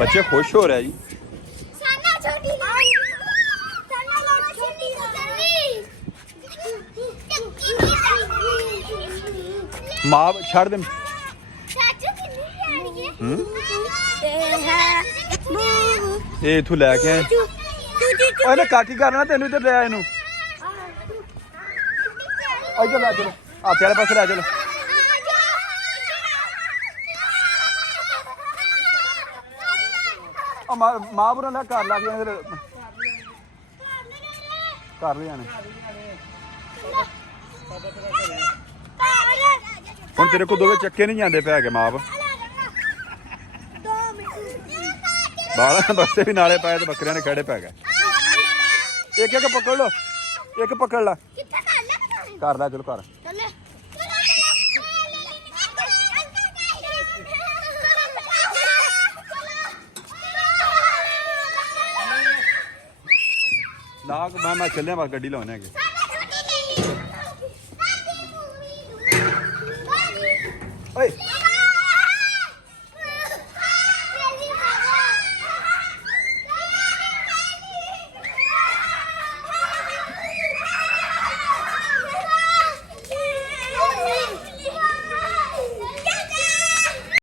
बच्चे खुश हो रहे हैं जी। माँ छड़ दे इथू लैके आए काकी करना तेन इधर ले इनू इधर लै चलो हाथे वाले पासे लै चलो मां बुरा लै घर ला के घर ले जाने ਹੁਣ ਤੇਰੇ ਕੋਲ ਦੋਵੇਂ ਚੱਕੇ ਨਹੀਂ ਜਾਂਦੇ ਪੈ ਗਏ ਮਾਪ ਬਾਹਰ ਬੱਸੇ ਵੀ ਨਾਲੇ ਪਾਏ ਤੇ ਬੱਕਰਿਆਂ ਨੇ ਖੜੇ ਪੈ ਗਏ ਇੱਕ ਇੱਕ ਪਕੜ ਲੋ ਇੱਕ ਪਕੜ ਲਾ ਕਰ ਲੈ ਚਲੋ ਕਰ ਲਾ ਮੈਂ ਚੱਲਿਆ ਬਸ ਗੱਡੀ ਲਾਉਣੇ ਹੈਗੇ ਓਏ